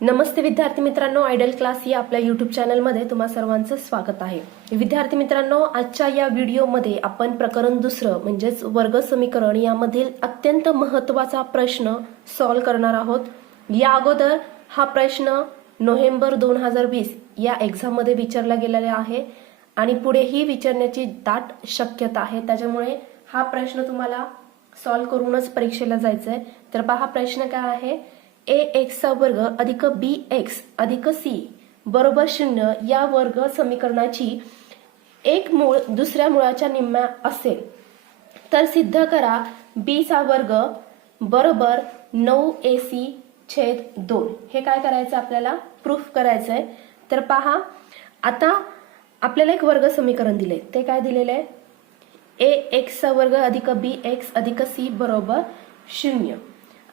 नमस्ते विद्यार्थी मित्रांनो idle class या आपल्या युट्यूब चॅनलमध्ये तुम्हा सर्वांचं स्वागत आहे. विद्यार्थी मित्रांनो आजच्या या व्हिडिओमध्ये आपण प्रकरण दुसरं म्हणजेच वर्ग समीकरण यामधील अत्यंत महत्त्वाचा प्रश्न सॉल्व्ह करणार आहोत. या अगोदर हा प्रश्न नोव्हेंबर दोन हजार वीस या एक्झाममध्ये विचारला गेलेला आहे आणि पुढेही विचारण्याची दाट शक्यता आहे. त्याच्यामुळे हा प्रश्न तुम्हाला सॉल्व्ह करूनच परीक्षेला जायचं आहे तर पहा प्रश्न काय आहे? ए एक्सचा वर्ग अधिक बी एक्स अधिक सी बरोबर शून्य या वर्ग समीकरणाची एक मूळ दुसऱ्या मुळाच्या निम्म्या असेल. तर सिद्ध करा बी चा वर्ग बरोबर नऊ ए सी छेद दोन. हे काय करायचं आपल्याला? प्रूफ करायचं आहे तर पहा आता आपल्याला एक वर्ग समीकरण दिले. ते काय दिलेलं आहे? ए एक्सचा वर्ग अधिक बी एक्स अधिक सी बरोबर शून्य.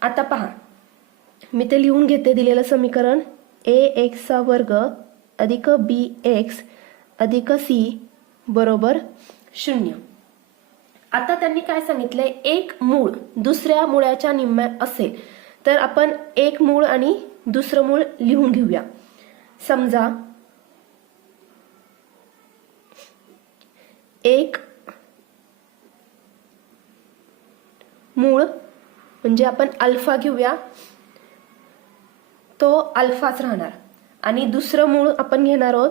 आता पहा मी ते लिहून घेते दिलेलं समीकरण. ए एक्सचा वर्ग अधिक बी एक्स अधिक सी बरोबर शून्य. आता त्यांनी काय सांगितलंय? एक मूळ दुसऱ्या मुळाच्या निम्म्या असेल. तर आपण एक मूळ आणि दुसरं मूळ लिहून घेऊया. समजा एक मूळ म्हणजे आपण अल्फा घेऊया. तो अल्फाच राहणार. आणि दुसरं मूळ आपण घेणार आहोत.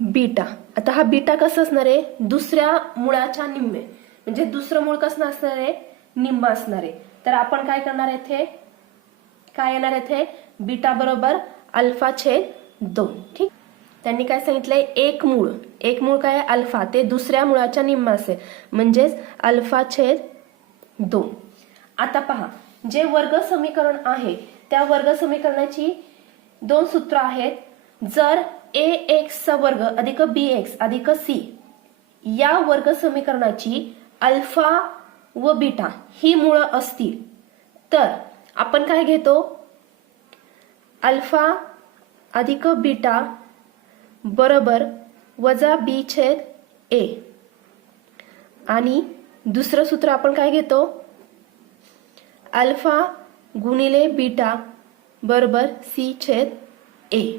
बीटा. आता हा बीटा कसं असणार आहे? दुसऱ्या मुळाच्या निम्मे. म्हणजे दुसरं मूळ कसं असणार आहे? निम्म असणार आहे. तर आपण काय करणार येथे काय येणार येथे बीटा बरोबर अल्फा छेद दोन. ठीक? त्यांनी काय सांगितलंय? एक मूळ. एक मूळ काय? अल्फा. ते दुसऱ्या मुळाच्या निम्म असेल. म्हणजेच अल्फा छेद दोन. आता पहा जे वर्ग समीकरण आहे त्या वर्ग समीकरणाची दोन सूत्र आहेत. जर ए एक्स वर्ग अधिक बी एक्स अधिक सी या वर्ग समीकरणाची अल्फा व बीटा ही मुळं असतील. तर आपण काय घेतो? अल्फा अधिक बीटा बरोबर वजा बी छेद ए. आणि दुसरं सूत्र आपण काय घेतो? अल्फा गुणिले बीटा बरोबर सी छेद ए.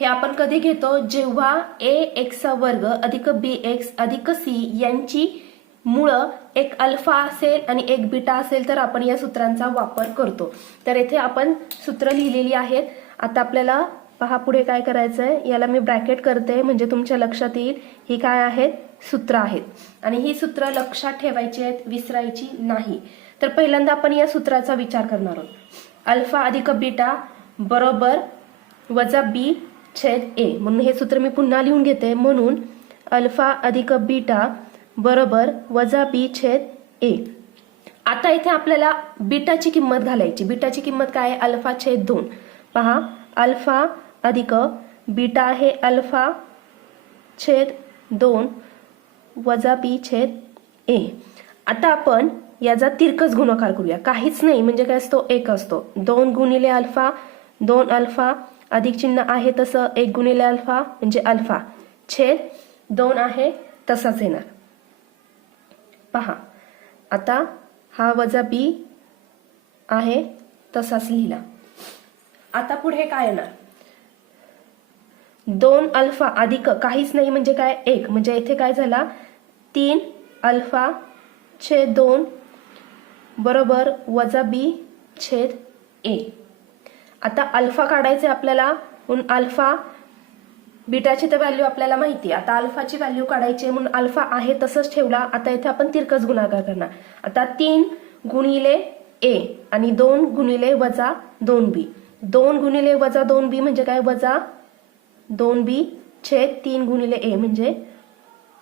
हे आपण कधी घेतो? जेव्हा ए एक्सचा वर्ग अधिक बी एक्स अधिक सी यांची मुळं एक अल्फा असेल आणि एक बीटा असेल तर आपण या सूत्रांचा वापर करतो. तर येथे आपण सूत्र लिहिलेली आहेत. आता आपल्याला पहा पुढे काय करायचं आहे याला मी ब्रॅकेट करते. म्हणजे तुमच्या लक्षात येईल ही काय आहेत? सूत्र आहेत. आणि ही सूत्र लक्षात ठेवायची आहेत विसरायची नाही. तर पहिल्यांदा आपण या सूत्राचा विचार करणार आहोत. अल्फा अधिक बीटा बरोबर वजा बी छेद ए. म्हणून हे सूत्र मी पुन्हा लिहून घेते. म्हणून अल्फा अधिक बीटा बरोबर वजा बी छेद ए. आता इथे आपल्याला बीटाची किंमत घालायची. बीटाची किंमत काय आहे? अल्फा छेद दोन. पहा अल्फा अधिक बीटा आहे अल्फा छेद दोन वजा बी छेद ए. आता आपण याचा तिरकस गुणाकार करूया. काहीच नाही म्हणजे काय असतो? एक असतो. दोन गुणिले अल्फा दोन अल्फा अधिक चिन्ह आहे तसं एक गुणिले अल्फा म्हणजे अल्फा. छेद दोन आहे तसाच येणार. पहा. आता हा वजा बी आहे तसाच लिहिला. आता पुढे काय येणार? दोन अल्फा अधिक काहीच नाही म्हणजे काय? एक. म्हणजे इथे काय झाला? तीन अल्फा छेद दोन बरोबर वजा बी छेद ए. आता अल्फा काढायचे आपल्याला. म्हणून अल्फा बीटाची तर व्हॅल्यू आपल्याला माहिती आहे. आता अल्फाची व्हॅल्यू काढायची म्हणून अल्फा आहे तसंच ठेवला. आता इथे आपण तिरकस गुणाकार करणार. आता तीन गुणिले ए आणि दोन गुणिले वजा दोन बी. दोन गुणिले वजा दोन बी म्हणजे काय? वजा दोन बी छेद तीन गुणिले ए म्हणजे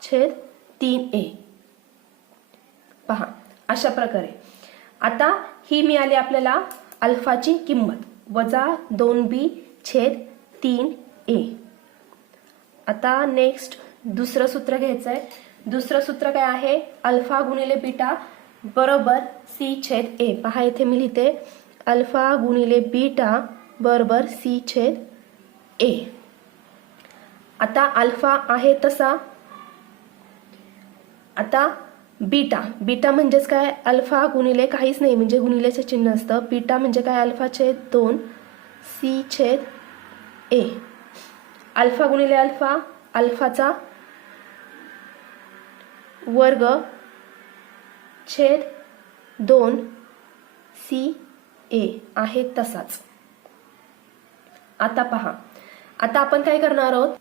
छेद तीन ए. पहा अशा प्रकारे. आता ही मिळाली आपल्याला अल्फाची किंमत. वजा दोन बी छेद तीन ए. आता नेक्स्ट दुसरं सूत्र घ्यायचं आहे दुसरं सूत्र काय आहे? अल्फा गुणिले बीटा बरोबर सी छेद ए. पहा इथे मी लिहिते. अल्फा गुणिले बीटा बरोबर सी छेद ए. आता अल्फा आहे तसा. आता बीटा. बीटा म्हणजेच काय? अल्फा गुणिले काहीच नाही. म्हणजे गुणिलेचं चिन्ह असतं. बीटा म्हणजे काय? अल्फा छेद दोन सी छेद ए. अल्फा गुणिले अल्फा. अल्फाचा वर्ग छेद दोन सी ए. आहे तसाच. आता पहा. आता आपण काय करणार आहोत?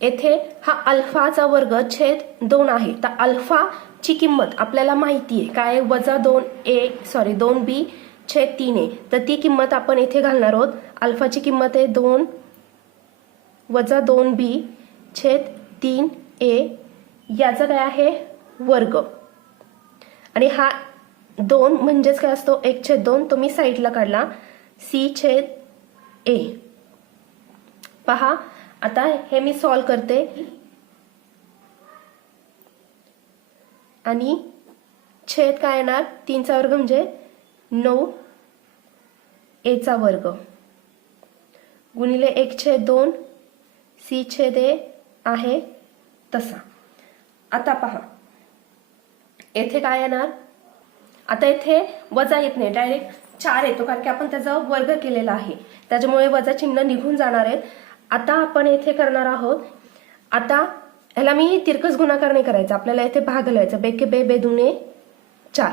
येथे हा अल्फाचा वर्ग छेद दोन आहे. तर अल्फाची किंमत आपल्याला माहिती आहे. काय वजा दोन ए सॉरी दोन बी छेद तीन ए. तर ती किंमत आपण येथे घालणार आहोत. अल्फाची किंमत आहे दोन वजा दोन बी छेद तीन ए. याचा काय आहे? वर्ग. आणि हा दोन म्हणजेच काय असतो? एक छेद दोन. तो मी साईडला काढला. सी छेद ए. पहा आता हे मी सॉल्व करते. आणि छेद काय येणार? तीनचा वर्ग म्हणजे नऊ एचा वर्ग. गुणिले एक छेद दोन सी छेद ए आहे तसा. आता पहा. येथे काय येणार? आता इथे वजा येत नाही. डायरेक्ट चार येतो कारण की आपण त्याचा वर्ग केलेला आहे. त्याच्यामुळे वजा चिन्ह निघून जाणार आहेत. आता आपण येथे करणार आहोत आता ह्याला मी तिरकस गुणाकार नाही करायचा आपल्याला येथे भाग घालायचा बेके बे बेदुने चार.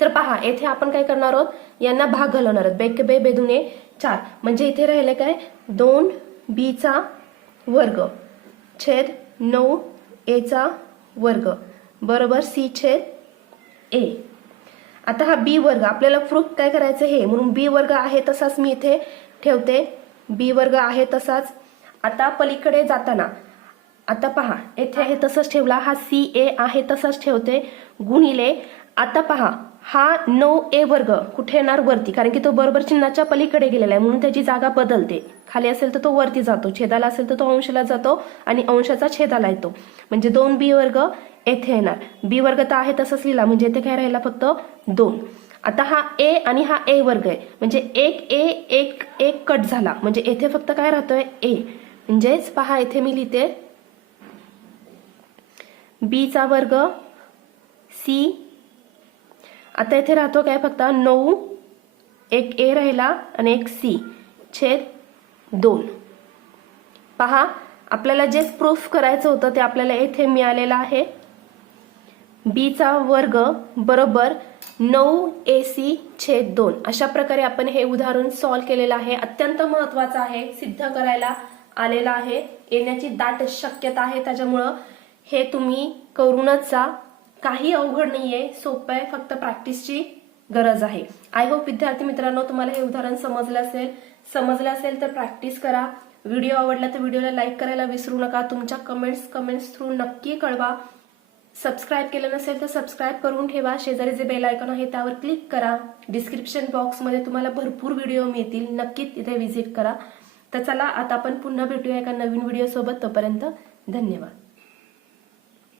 तर पहा येथे आपण काय करणार आहोत यांना भाग घालवणार आहोत बेके बे बेदुने चार. म्हणजे इथे राहिले काय? दोन बीचा वर्ग छेद नऊ एचा वर्ग. बरोबर सी छेद ए. आता हा बी वर्ग आपल्याला प्रूफ काय करायचं? हे म्हणून बी वर्ग आहे तसाच मी इथे ठेवते. बी वर्ग आहे तसाच. आता पलीकडे जाताना आता पहा येथे आहे तसंच ठेवला हा सी ए आहे तसाच ठेवते गुणिले आता पहा हा नऊ ए वर्ग कुठे येणार? वरती कारण की तो बरोबर चिन्हाच्या पलीकडे गेलेला आहे म्हणून त्याची जागा बदलते. खाली असेल तर तो वरती जातो छेदाला असेल तर तो अंशला जातो आणि अंशाचा छेदाला येतो. म्हणजे दोन बी वर्ग येथे येणार. बी वर्ग तर आहे तसंच लिहिला म्हणजे इथे काय राहिला फक्त दोन. आता हा ए आणि हा ए वर्ग आहे. म्हणजे एक ए एक एक कट झाला. म्हणजे येथे फक्त काय राहतोय? ए म्हणजेच पहा इथे मी लिहिते. बीचा वर्ग सी आता येथे राहतो काय? फक्त नऊ एक ए राहिला आणि एक सी छेद दोन. पहा आपल्याला जे प्रूफ करायचं होतं ते आपल्याला येथे मिळालेलं आहे. बीचा वर्ग बरोबर नऊ ए सी छेद दोन. अशा प्रकारे आपण हे उदाहरण सॉल्व केलेलं आहे. अत्यंत महत्वाचं आहे सिद्ध करायला आलेलं आहे. येण्याची दाट शक्यता आहे त्याच्यामुळं हे तुम्ही करूनच जा. काही अवघड नाहीये सोपं आहे फक्त प्रॅक्टिसची गरज आहे. आय होप विद्यार्थी मित्रांनो तुम्हाला हे उदाहरण समजलं असेल. समजलं असेल तर प्रॅक्टिस करा. व्हिडिओ आवडला तर व्हिडिओला लाईक करायला विसरू नका. तुमच्या कमेंट्स कमेंट्स थ्रू नक्की कळवा. सबस्क्राईब केलं नसेल तर सबस्क्राईब करून ठेवा. शेजारी जे बेल आयकॉन आहे त्यावर क्लिक करा. डिस्क्रिप्शन बॉक्समध्ये तुम्हाला भरपूर व्हिडिओ मिळतील. नक्की तिथे व्हिजिट करा. तर चला आता आपण पुन्हा भेटूया एका नवीन व्हिडिओ सोबत. तोपर्यंत धन्यवाद.